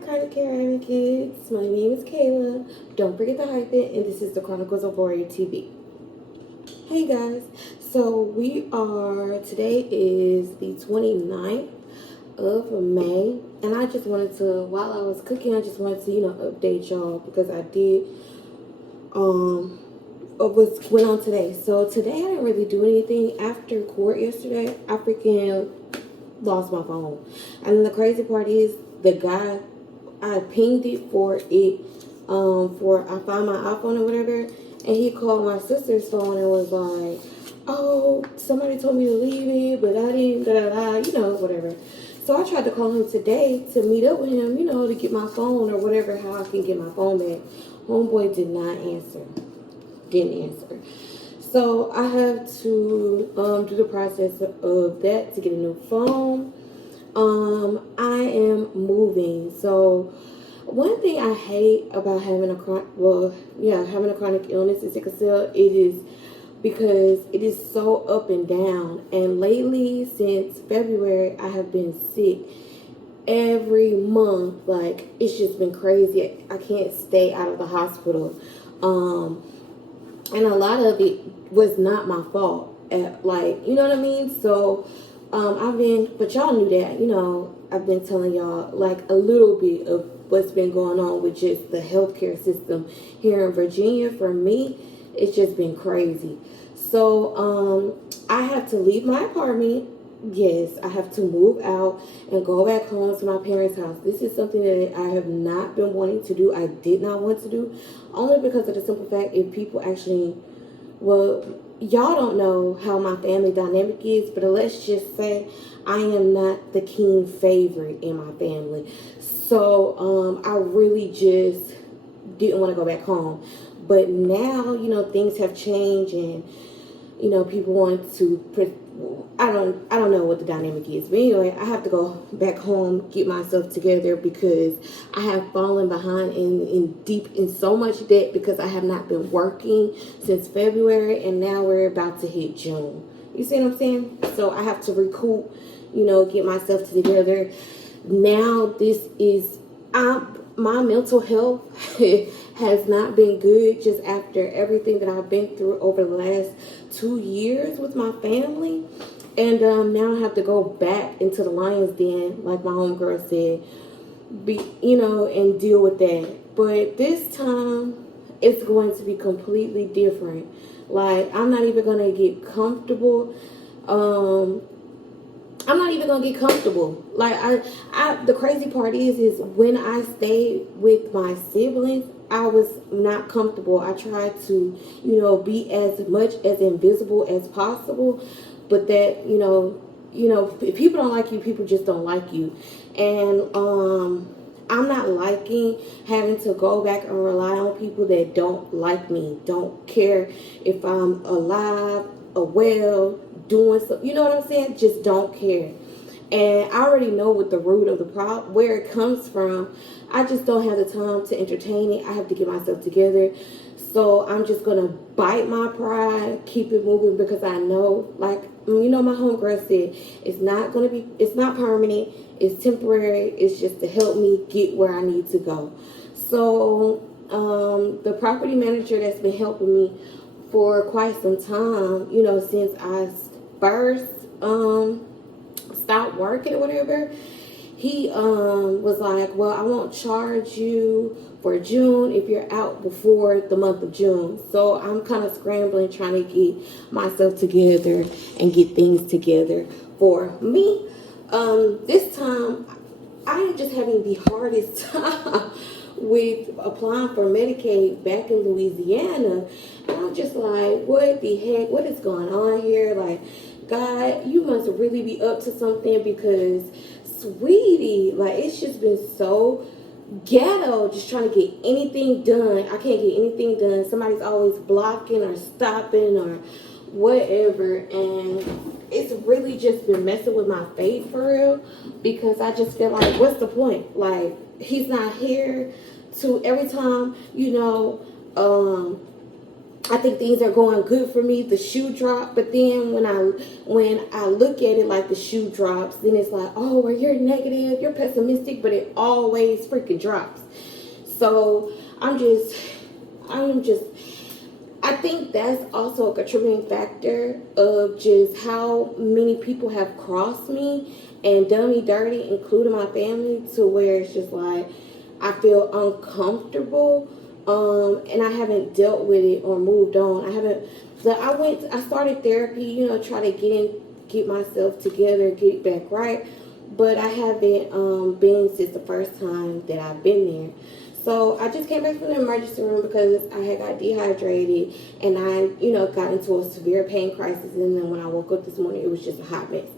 Chronic Care Kids. My name is Kayla. Don't forget to hype it, and this is the Chronicles of Warrior TV. Hey guys, so today is the 29th of May, and I just wanted to, while I was cooking, I just wanted to, update y'all because I did, what went on today. So today I didn't really do anything after court yesterday. I freaking lost my phone. And the crazy part is the guy, I pinged it for I found my iPhone or whatever, and he called my sister's phone and was like, oh, somebody told me to leave it, but I didn't, whatever. So I tried to call him today to meet up with him, to get my phone or whatever, how I can get my phone back. Homeboy did not answer. Didn't answer. So I have to do the process of that to get a new phone. I am moving. So one thing I hate about having a chronic illness in sickle cell, it is because it is so up and down. And lately, since February, I have been sick every month. Like, it's just been crazy. I can't stay out of the hospital. And a lot of it was not my fault. You know what I mean? So, but y'all knew that, I've been telling y'all like a little bit of what's been going on with just the healthcare system here in Virginia. For me, it's just been crazy. So, I have to leave my apartment. Yes, I have to move out and go back home to my parents' house. This is something that I have not been wanting to do. I did not want to do, only because of the simple fact if people actually, y'all don't know how my family dynamic is, but let's just say I am not the king favorite in my family. So I really just didn't want to go back home. But now, things have changed and, people want to, I don't know what the dynamic is. But anyway, I have to go back home, get myself together because I have fallen behind in deep in so much debt because I have not been working since February, and now we're about to hit June. You see what I'm saying? So I have to recoup, get myself together. Now my mental health has not been good just after everything that I've been through over the last 2 years with my family. And now I have to go back into the lion's den, like my homegirl said, and deal with that. But this time, it's going to be completely different. Like, I'm not even going to get comfortable. Like, the crazy part is when I stayed with my siblings, I was not comfortable. I tried to, be as much as invisible as possible. But that, if people don't like you, people just don't like you. And I'm not liking having to go back and rely on people that don't like me, don't care if I'm alive or well, doing something. You know what I'm saying? Just don't care. And I already know what the root of the problem, where it comes from. I just don't have the time to entertain it. I have to get myself together. So I'm just going to bite my pride, keep it moving, because I know, like, my homegirl said, it's not permanent. It's temporary. It's just to help me get where I need to go. So the property manager that's been helping me for quite some time, since I first stopped working or whatever, he was like, well, I won't charge you for June if you're out before the month of June. So I'm kind of scrambling, trying to get myself together and get things together for me. This time, I am just having the hardest time with applying for Medicaid back in Louisiana. And I'm just like, what the heck? What is going on here? Like, God, you must really be up to something because, sweetie, like, it's just been so ghetto just trying to get anything done. I can't get anything done. Somebody's always blocking or stopping or whatever, and it's really just been messing with my faith for real, because I just feel like, what's the point? Like, he's not here to every time, I think things are going good for me. The shoe drop, but then when I look at it like the shoe drops, then it's like, oh, well, you're negative, you're pessimistic, but it always freaking drops. So I'm just I think that's also a contributing factor of just how many people have crossed me and done me dirty, including my family, to where it's just like I feel uncomfortable. And I haven't dealt with it or moved on. I haven't. So I started therapy, try to get myself together, get it back right. But I haven't been since the first time that I've been there. So I just came back from the emergency room because I had got dehydrated and I, got into a severe pain crisis. And then when I woke up this morning, it was just a hot mess.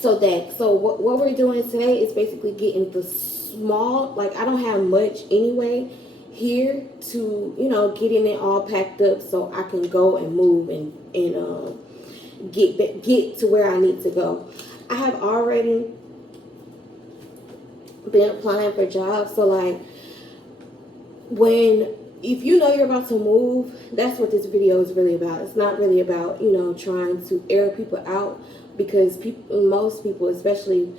So what we're doing today is basically getting the small, like I don't have much anyway here to, getting it all packed up so I can go and move and get to where I need to go. I have already been applying for jobs, so like if you know you're about to move, that's what this video is really about. It's not really about trying to air people out, because most people, especially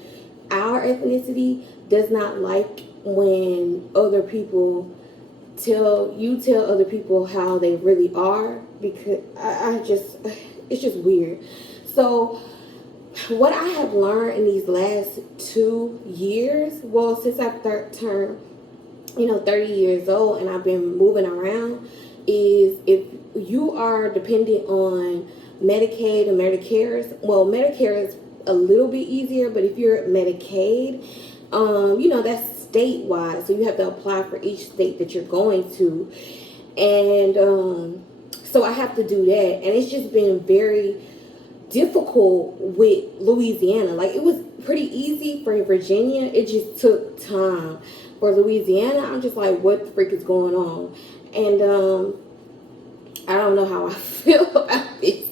our ethnicity, does not like when other people tell other people how they really are, because it's just weird. So what I have learned in these last 2 years, well, since I've turned 30 years old and I've been moving around, is if you are dependent on Medicaid and Medicare, well, Medicare is a little bit easier, but if you're Medicaid, that's statewide, so you have to apply for each state that you're going to, and so I have to do that, and it's just been very difficult with Louisiana. Like, it was pretty easy for Virginia, it just took time. For Louisiana, I'm just like, what the freak is going on? And I don't know how I feel about this.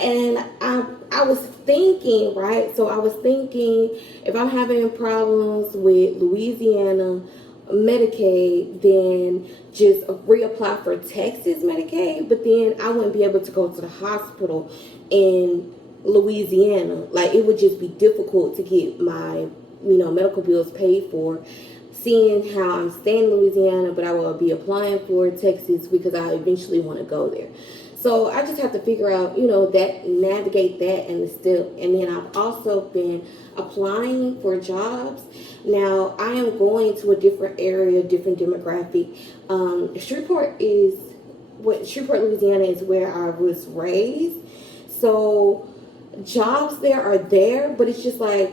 And I was thinking, right? So I was thinking, if I'm having problems with Louisiana Medicaid, then just reapply for Texas Medicaid, but then I wouldn't be able to go to the hospital in Louisiana. Like, it would just be difficult to get my medical bills paid for, seeing how I'm staying in Louisiana, but I will be applying for Texas because I eventually want to go there. So I just have to figure out, navigate that and then I've also been applying for jobs. Now I am going to a different area, different demographic. Shreveport, Louisiana is where I was raised. So jobs there are there, but it's just like,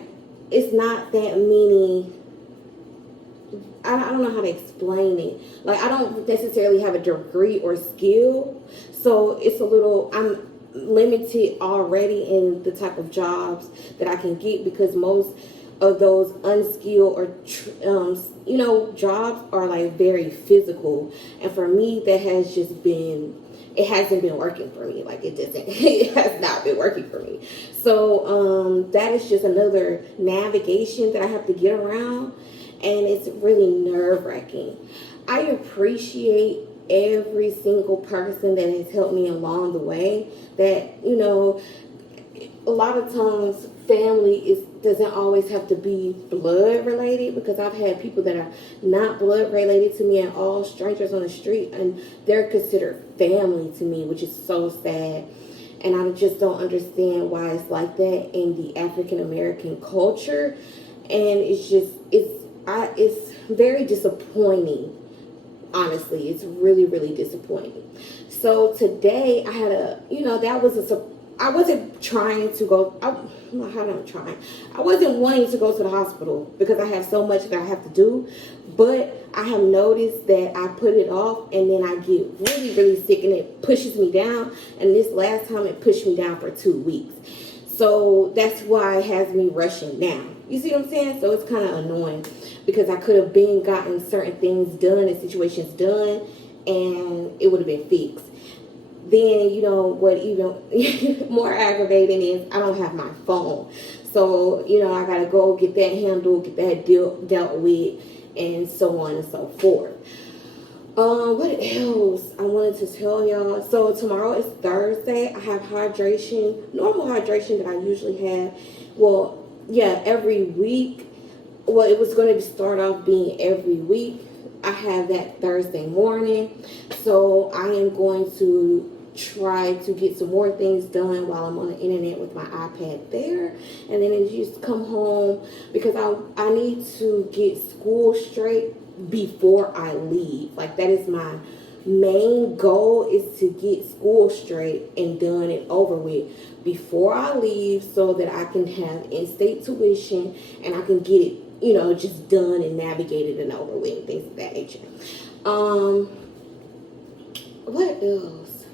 it's not that many. I don't know how to explain it. Like, I don't necessarily have a degree or skill, so it's I'm limited already in the type of jobs that I can get, because most of those unskilled or jobs are like very physical, and for me that has just been, it hasn't been working for me. Like, it has not been working for me. So that is just another navigation that I have to get around. And it's really nerve-wracking. I appreciate every single person that has helped me along the way. That, a lot of times family doesn't always have to be blood related, because I've had people that are not blood related to me at all, strangers on the street, and they're considered family to me, which is so sad. And I just don't understand why it's like that in the African American culture. And it's very disappointing. Honestly, it's really, really disappointing. So today I had I wasn't trying to go, I wasn't wanting to go to the hospital because I have so much that I have to do, but I have noticed that I put it off and then I get really, really sick and it pushes me down. And this last time it pushed me down for 2 weeks. So that's why it has me rushing now. You see what I'm saying? So it's kind of annoying, because I could have gotten certain things done and situations done, and it would have been fixed. Then, what even more aggravating is I don't have my phone. So, I got to go get that handled, get that dealt with, and so on and so forth. What else I wanted to tell y'all? So tomorrow is Thursday. I have hydration, normal hydration that I usually have. Well, yeah, every week. Well, it was going to start off being every week. I have that Thursday morning. So I am going to try to get some more things done while I'm on the internet with my iPad there. And then I just come home because I need to get school straight before I leave. Like, that is my main goal, is to get school straight and done and over with before I leave, so that I can have in-state tuition and I can get it, just done and navigated and over with and things of that nature. What else?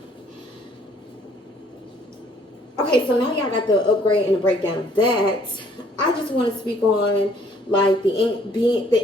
Okay, so now y'all got the upgrade and the breakdown of that. I just want to speak on like the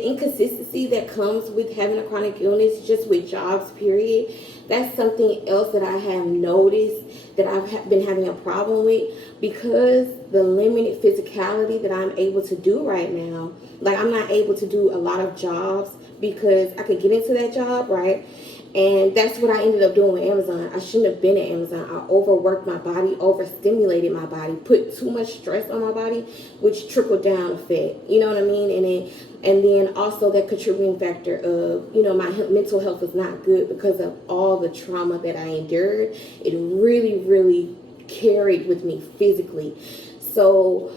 inconsistency that comes with having a chronic illness, just with jobs, period. That's something else that I have noticed that I've been having a problem with, because the limited physicality that I'm able to do right now. Like, I'm not able to do a lot of jobs because I could get into that job, right? And that's what I ended up doing with Amazon. I shouldn't have been at Amazon. I overworked my body, overstimulated my body, put too much stress on my body, which trickled down effect. You know what I mean? And then also that contributing factor of, my mental health is not good because of all the trauma that I endured. It really, really carried with me physically. So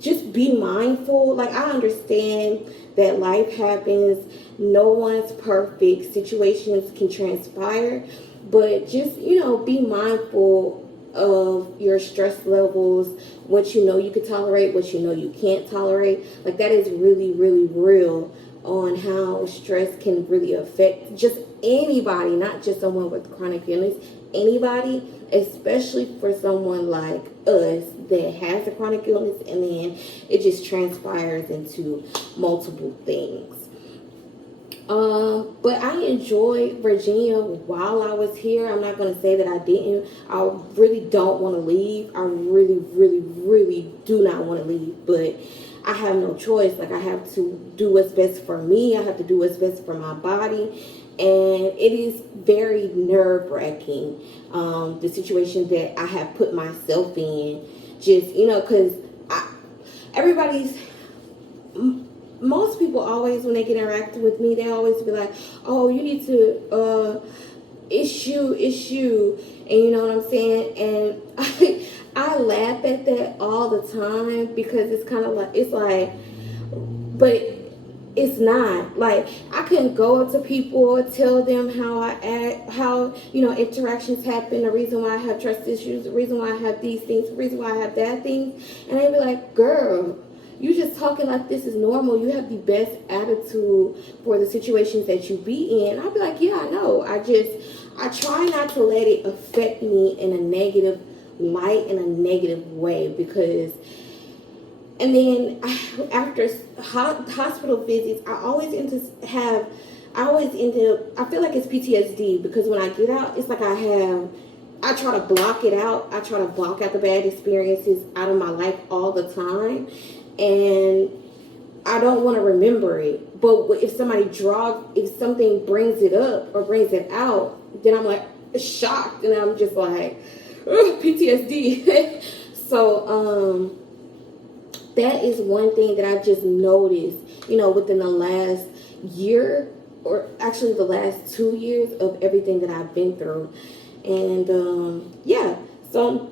just be mindful. Like, I understand that life happens. No one's perfect. Situations can transpire. But just, be mindful of your stress levels, what you can tolerate, what you can't tolerate. Like, that is really, really real on how stress can really affect just anybody, not just someone with chronic illness. Anybody, especially for someone like us that has a chronic illness, and then it just transpires into multiple things. But I enjoyed Virginia while I was here. I'm not going to say that I didn't. I really don't want to leave. I really, really, really do not want to leave. But I have no choice. Like, I have to do what's best for me. I have to do what's best for my body. And it is very nerve-wracking, the situation that I have put myself in. Just, because most people always, when they get interacted with me, they always be like, oh, you need to issue, and you know what I'm saying? And I laugh at that all the time, because it's kind of like, but it's not. Like, I can go up to people, tell them how I act, how, interactions happen, the reason why I have trust issues, the reason why I have these things, the reason why I have that things, and they be like, girl, you just talking like this is normal. You have the best attitude for the situations that you be in. I'll be like, yeah, I know. I try not to let it affect me in a negative light, in a negative way, because, and then after hospital visits, I feel like it's PTSD, because when I get out, it's like I try to block it out. I try to block out the bad experiences out of my life all the time. And I don't want to remember it. But if something brings it up or brings it out, then I'm like shocked, and I'm just like, PTSD. So that is one thing that I've just noticed, within the last year, or actually the last 2 years, of everything that I've been through. And yeah, so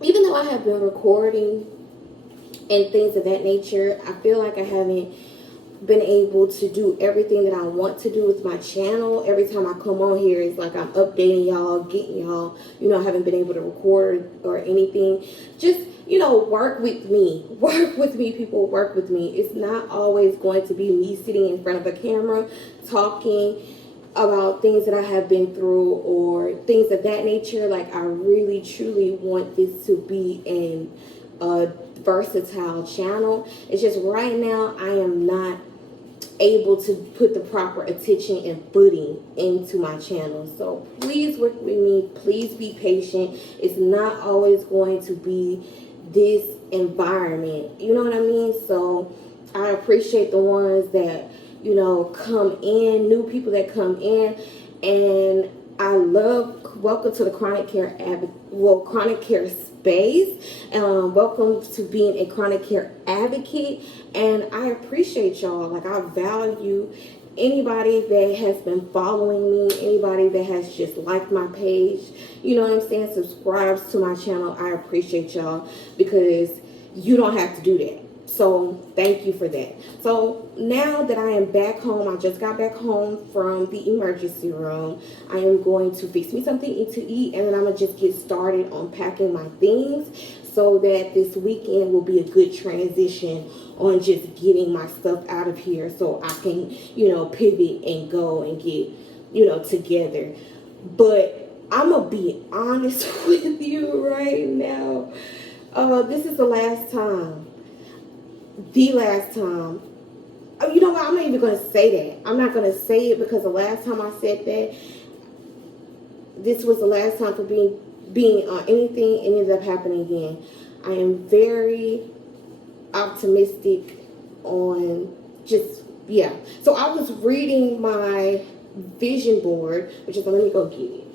even though I have been recording and things of that nature, I feel like I haven't been able to do everything that I want to do with my channel. Every time I come on here, it's like I'm updating y'all, getting y'all, I haven't been able to record or anything. Just, work with me. Work with me, people. Work with me. It's not always going to be me sitting in front of a camera talking about things that I have been through or things of that nature. Like, I really, truly want this to be a versatile channel. It's just right now I am not able to put the proper attention and footing into my channel. So please work with me. Please be patient. It's not always going to be this environment. You know what I mean? So I appreciate the ones that you know, come in, new people that come in, and I love welcome to the chronic care chronic care space. Welcome to being a chronic care advocate, and I appreciate y'all. Like, I value anybody that has been following me, anybody that has just liked my page, you know what I'm saying, subscribes to my channel. I appreciate y'all because you don't have to do that. So thank you for that. So now that I am back home, I just got back home from the emergency room. I am going to fix me something to eat, and then I'm going to just get started on packing my things so that this weekend will be a good transition on just getting my stuff out of here so I can, you know, pivot and go and get, you know, together. But I'm going to be honest with you right now. This is the last time. The last time. Oh, you know what? I'm not even going to say that. I'm not going to say it because the last time I said that, this was the last time for being on anything. It ended up happening again. I am very optimistic on just, yeah. So I was reading my vision board, which is, let me go get it.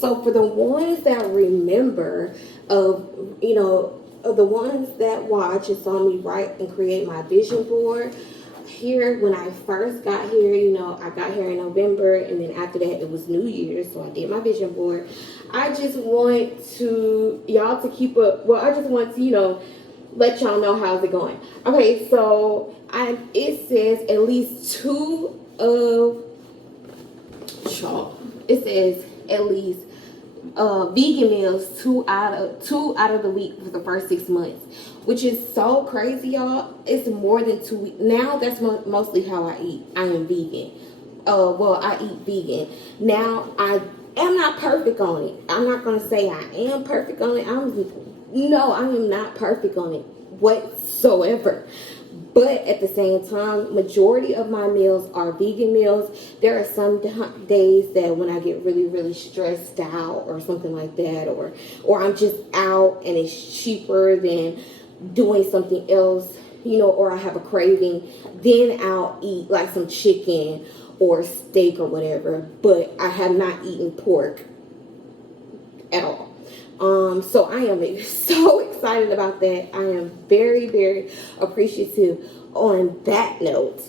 So for the ones that remember of, you know, of the ones that watch and saw me write and create my vision board, here when I first got here, you know, I got here in November, and then after that it was New Year's, so I did my vision board. I just want to y'all to keep up. Well, I just want to, you know, let y'all know how's it going. Okay, so it says at least two of y'all. It says at least vegan meals two out of the week for the first 6 months, which is so crazy, y'all. It's more than 2 weeks now. That's mostly how I eat. I am vegan. Well, I eat vegan now. I am not perfect on it. I'm not gonna say I am perfect on it. I am not perfect on it whatsoever. But at the same time, majority of my meals are vegan meals. There are some days that when I get really, really stressed out or something like that, or I'm just out and it's cheaper than doing something else, you know, or I have a craving, then I'll eat like some chicken or steak or whatever. But I have not eaten pork at all. So I am so excited about that. I am very, very appreciative on that note.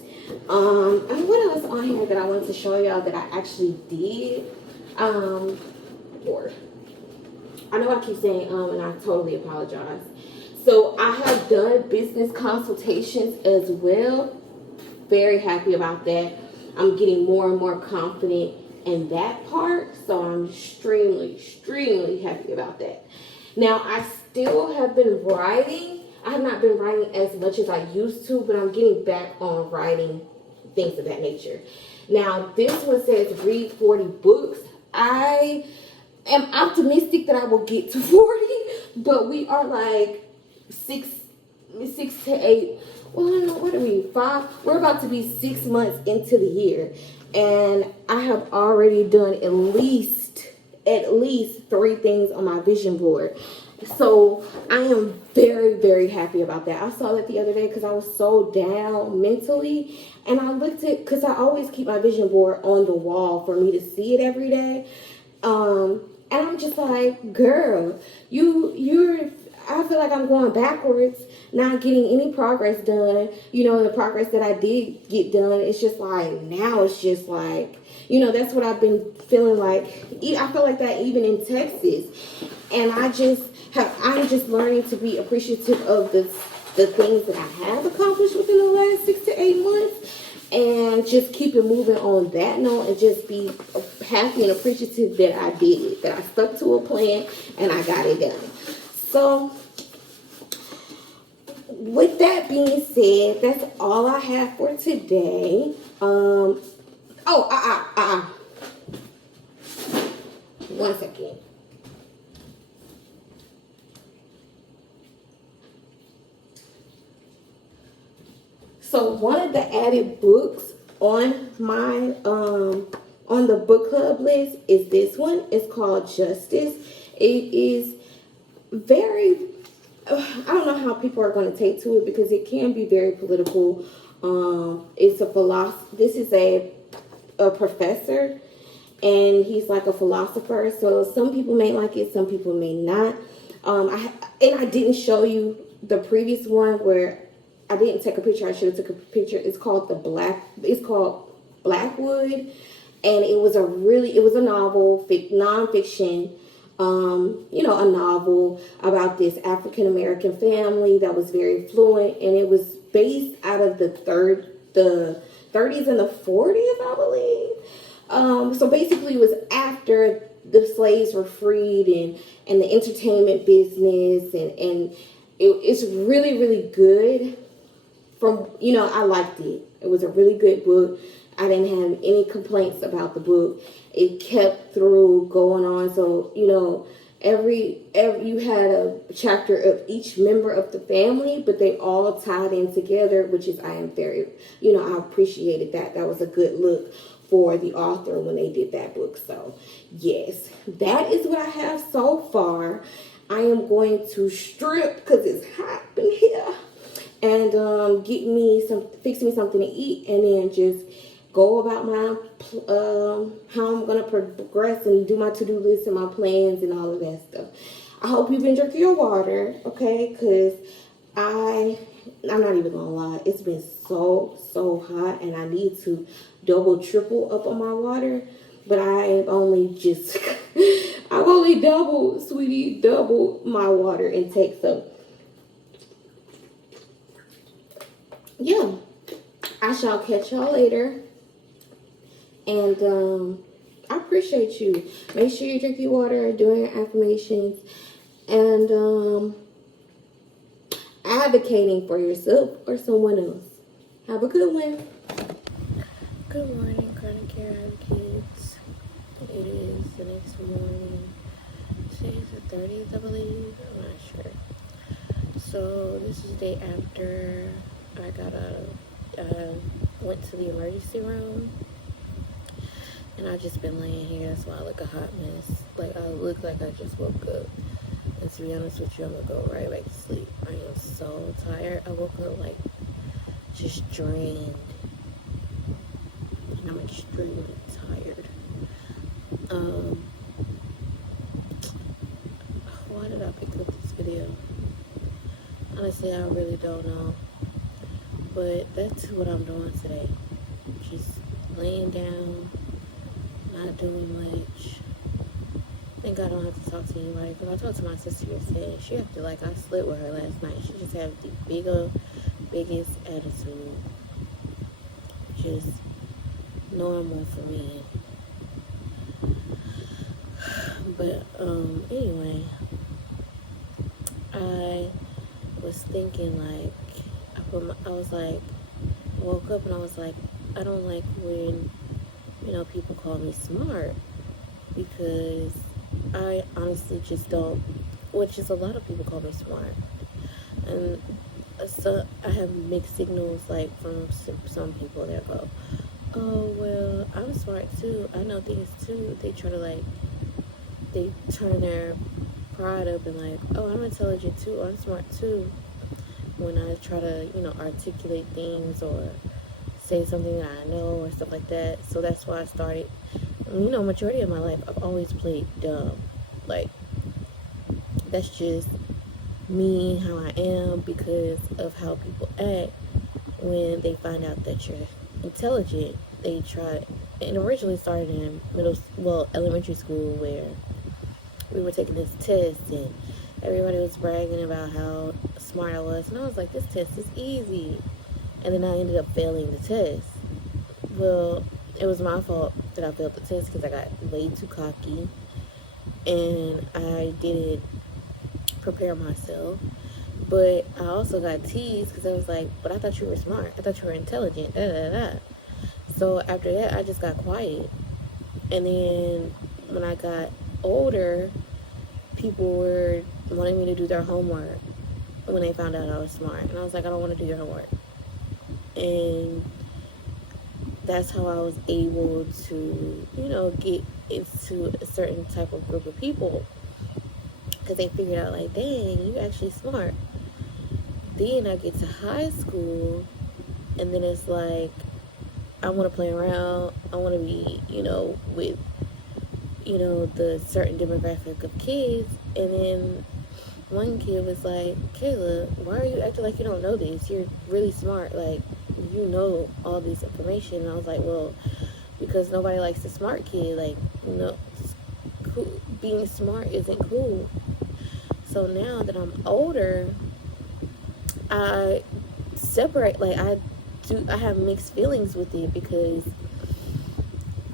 And what else on here that I wanted to show y'all that I actually did? Lord, I know I keep saying and I totally apologize. So I have done business consultations as well. Very happy about that. I'm getting more and more confident in that part, so I'm extremely happy about that. Now, I still have been writing. I have not been writing as much as I used to, but I'm getting back on writing things of that nature. Now, this one says read 40 books. I am optimistic that I will get to 40, but we are like six to eight. Well, what are we? 5? We're about to be 6 months into the year, and I have already done at least 3 things on my vision board. So I am very happy about that. I saw that the other day because I was so down mentally, and I looked at, because I always keep my vision board on the wall for me to see it every day. And I'm just like, girl, you're I feel like I'm going backwards, not getting any progress done. You know, the progress that I did get done, it's just like, now it's just like, you know, that's what I've been feeling like. I feel like that even in Texas. And I'm just learning to be appreciative of the things that I have accomplished within the last 6 to 8 months. And just keep it moving on that note, and just be happy and appreciative that I did it, that I stuck to a plan and I got it done. So, with that being said, that's all I have for today. One second. So one of the added books on my on the book club list is this one. It's called Justice. It is very, I don't know how people are going to take to it because it can be very political. It's a philosophy. This is a professor, and he's like a philosopher. So some people may like it, some people may not. I didn't show you the previous one where I didn't take a picture. I should have took a picture. It's called Blackwood, and it was a novel, nonfiction. A novel about this African American family that was very fluent, and it was based out of the 30s and the 40s, I believe. So basically, it was after the slaves were freed and the entertainment business, and it's really, really good. I liked it. It was a really good book. I didn't have any complaints about the book. It kept through going on. So, every you had a chapter of each member of the family, but they all tied in together, which is, I am very, I appreciated that. That was a good look for the author when they did that book. So, yes, that is what I have so far. I am going to strip because it's hot in here and fix me something to eat, and then just go about my how I'm gonna progress and do my to-do list and my plans and all of that stuff. I hope you've been drinking your water, okay? Because I'm not even gonna lie, it's been so hot, and I need to triple up on my water. But I've only doubled my water intake. So yeah, I shall catch y'all later. And I appreciate you. Make sure you drink your water, doing your affirmations, and advocating for yourself or someone else. Have a good one. Good morning, Chronic Care Advocates. It is the next morning. Today is the 30th, I believe. I'm not sure. So this is the day after I went to the emergency room. And I've just been laying here, so I look a hot mess. Like, I look like I just woke up. And to be honest with you, I'm gonna go right back to sleep. I am so tired. I woke up, just drained. And I'm extremely tired. Why did I pick up this video? Honestly, I really don't know. But that's what I'm doing today. Just laying down. Not doing much. Thank God I don't have to talk to anybody, because I talked to my sister yesterday. She acted like I slept with her last night. She just had the biggest attitude. Just normal for me. But anyway, I was thinking, woke up and I was like, I don't like when people call me smart, because I honestly just don't, which is a lot of people call me smart. And so I have mixed signals, from some people that go, oh, well, I'm smart too. I know things too. They try to, they turn their pride up and oh, I'm intelligent too. I'm smart too. When I try to, articulate things or say something that I know or stuff like that. So that's why I started, majority of my life, I've always played dumb. That's just me, how I am, because of how people act when they find out that you're intelligent. They try, and originally started in elementary school, where we were taking this test and everybody was bragging about how smart I was. And I was like, this test is easy. And then I ended up failing the test. Well, it was my fault that I failed the test because I got way too cocky. And I didn't prepare myself. But I also got teased because I was like, but I thought you were smart. I thought you were intelligent. So after that, I just got quiet. And then when I got older, people were wanting me to do their homework when they found out I was smart. And I was like, I don't want to do your homework. And that's how I was able to, get into a certain type of group of people. Because they figured out, like, dang, you actually smart. Then I get to high school, and then it's like, I want to play around. I want to be, with, the certain demographic of kids. And then one kid was like, Kayla, why are you acting like you don't know this? You're really smart. Like, you know all this information. And I was like, well, because nobody likes the smart kid. Like, cool. Being smart isn't cool. So now that I'm older, I separate, like, I have mixed feelings with it, because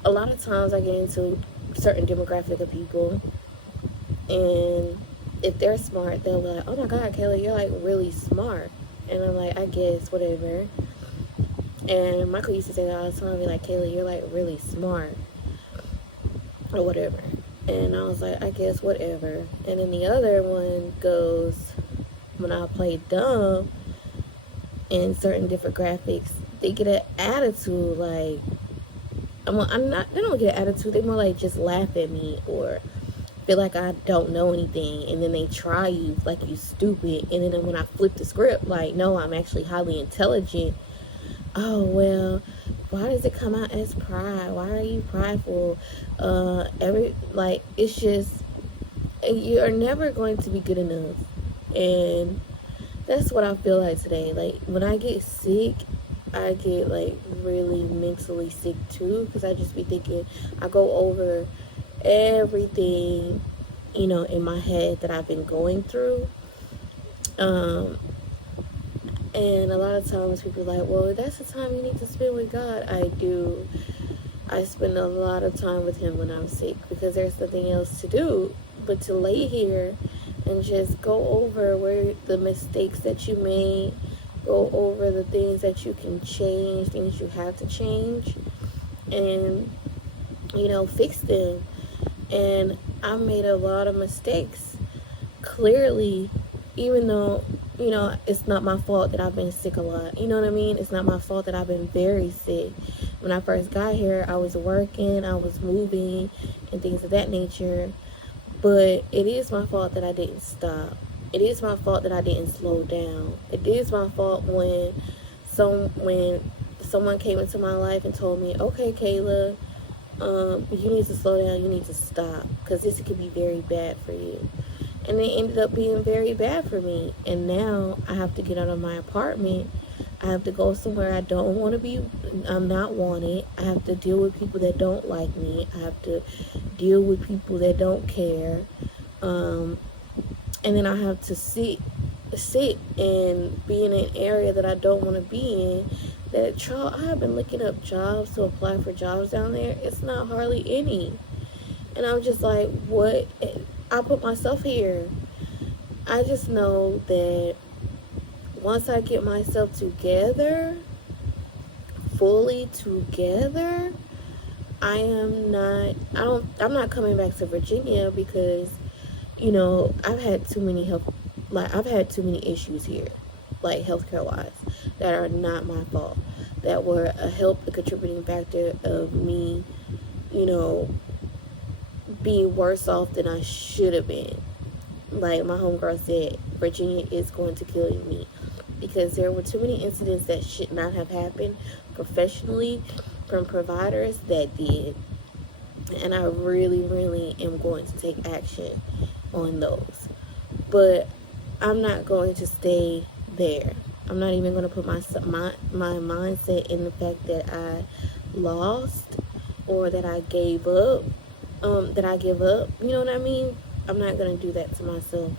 a lot of times I get into a certain demographic of people, and if they're smart, they'll be like, oh my God, Kayla, you're like really smart. And I'm like, I guess, whatever. And Michael used to say that all the time, be like, Kayla, you're like really smart, or whatever. And I was like, I guess, whatever. And then the other one goes, when I play dumb in certain different graphics, they get an attitude, like, they don't get an attitude, they more like just laugh at me, or feel like I don't know anything, and then they try you like you stupid, and then when I flip the script, like, no, I'm actually highly intelligent. Oh, well, why does it come out as pride? Why are you prideful? It's just, you're never going to be good enough. And that's what I feel like today. Like, when I get sick, I get, like, really mentally sick too, because I just be thinking, I go over everything, in my head that I've been going through. And a lot of times people are like, well, that's the time you need to spend with God. I do. I spend a lot of time with Him when I'm sick, because there's nothing else to do but to lay here and just go over where the mistakes that you made, go over the things that you can change, things you have to change, and, fix them. And I made a lot of mistakes, clearly, even though, it's not my fault that I've been sick a lot. You know what I mean? It's not my fault that I've been very sick. When I first got here, I was working, I was moving, and things of that nature. But it is my fault that I didn't stop. It is my fault that I didn't slow down. It is my fault when someone came into my life and told me, okay, Kayla, you need to slow down, you need to stop, because this could be very bad for you. And it ended up being very bad for me. And now I have to get out of my apartment. I have to go somewhere I don't want to be. I'm not wanted. I have to deal with people that don't like me. I have to deal with people that don't care. And then I have to sit and be in an area that I don't want to be in. I have been looking up jobs to apply for jobs down there. It's not hardly any. And I'm just like, what? I put myself here. I just know that once I get myself together, fully together, I'm not coming back to Virginia, because, I've had too many issues here, like healthcare wise, that are not my fault, that were a contributing factor of me, being worse off than I should have been. Like my homegirl said, Virginia is going to kill me, because there were too many incidents that should not have happened professionally from providers that did. And I really, really am going to take action on those. But I'm not going to stay there. I'm not even going to put my mindset in the fact that I lost, or that I gave up. Give up, you know what I mean? I'm not going to do that to myself.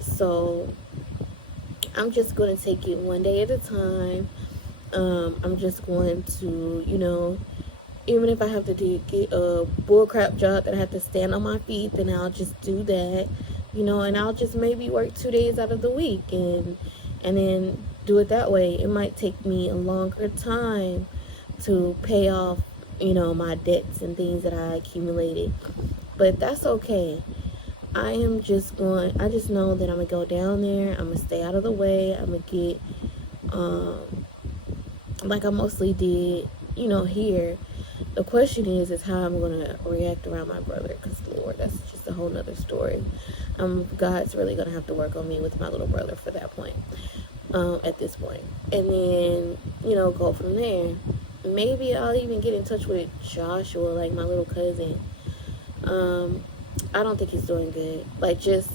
So I'm just going to take it one day at a time. I'm just going to, even if I have to get a bullcrap job that I have to stand on my feet, then I'll just do that, and I'll just maybe work 2 days out of the week and then do it that way. It might take me a longer time to pay off, my debts and things that I accumulated, but that's okay. I just know that I'm gonna go down there, I'm gonna stay out of the way, I'm gonna get, like I mostly did here. The question is how I'm gonna react around my brother, because Lord, that's just a whole nother story. God's really gonna have to work on me with my little brother for that point, at this point, and then go from there. Maybe I'll even get in touch with Joshua, like my little cousin. I don't think he's doing good. Like, just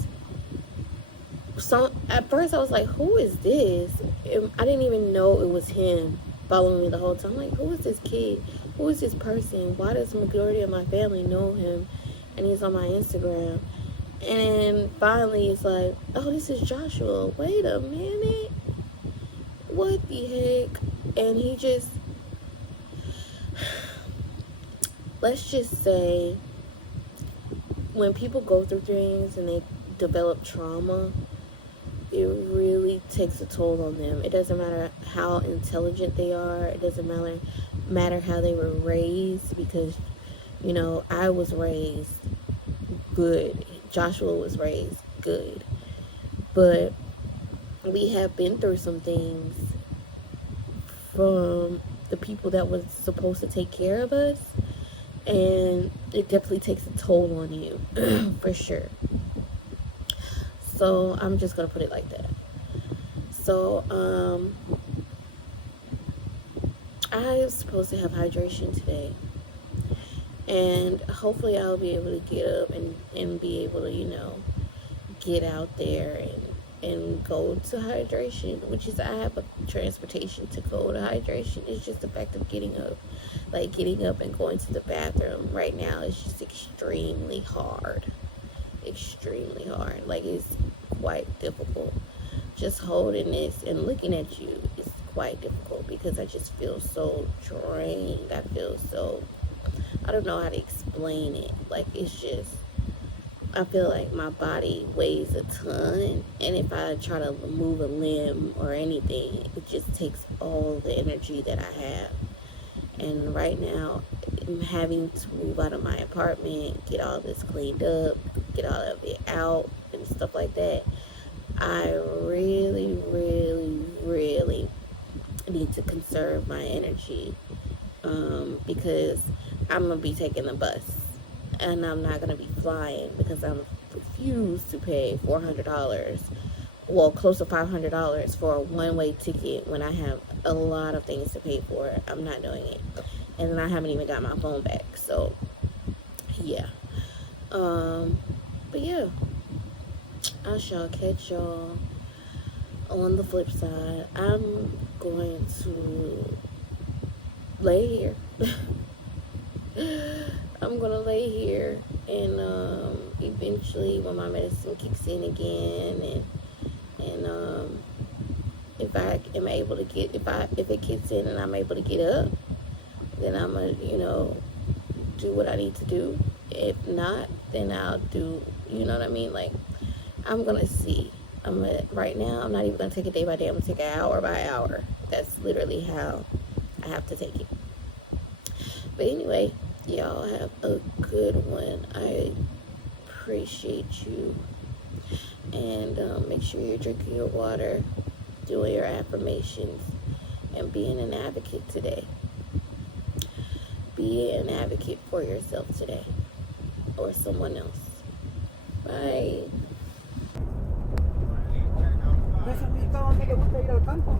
at first I was like, who is this? I didn't even know it was him following me the whole time. Like, who is this kid? Who is this person? Why does the majority of my family know him? And he's on my Instagram. And finally it's like, oh, this is Joshua. Wait a minute. What the heck? And he just, let's just say, when people go through things and they develop trauma, it really takes a toll on them. It doesn't matter how intelligent they are. It doesn't matter how they were raised, because I was raised good. Joshua was raised good. But we have been through some things from the people that was supposed to take care of us, and it definitely takes a toll on you for sure. So I'm just gonna put it like that. So I was supposed to have hydration today, and hopefully I'll be able to get up and be able to get out there and go to hydration, which is, I have a transportation to go to hydration. It's just the fact of getting up and going to the bathroom right now is just extremely hard. Like, it's quite difficult. Just holding this and looking at you is quite difficult, because I just feel so drained. I don't know how to explain it. Like, it's just, I feel like my body weighs a ton, and if I try to move a limb or anything, it just takes all the energy that I have. And right now, I'm having to move out of my apartment, get all this cleaned up, get all of it out and stuff like that. I really, really, really need to conserve my energy, because I'm going to be taking the bus, and I'm not going to be flying, because I'm refused to pay $400, well, close to $500 for a one-way ticket when I have a lot of things to pay for. I'm not doing it. And then I haven't even got my phone back. So, yeah. But yeah, I shall catch y'all on the flip side. I'm going to lay here. I'm going to lay here, and eventually when my medicine kicks in again, and if I am able to get, if it kicks in and I'm able to get up, then I'm gonna do what I need to do. If not, then I'll do, what I mean? Like, I'm gonna see. Right now, I'm not even gonna take it day by day. I'm gonna take it hour by hour. That's literally how I have to take it. But anyway, y'all have a good one. I appreciate you. And make sure you're drinking your water, doing your affirmations, and being an advocate today. Be an advocate for yourself today, or someone else. Bye. Esa amistad, ¿dónde le gusta ir al campo?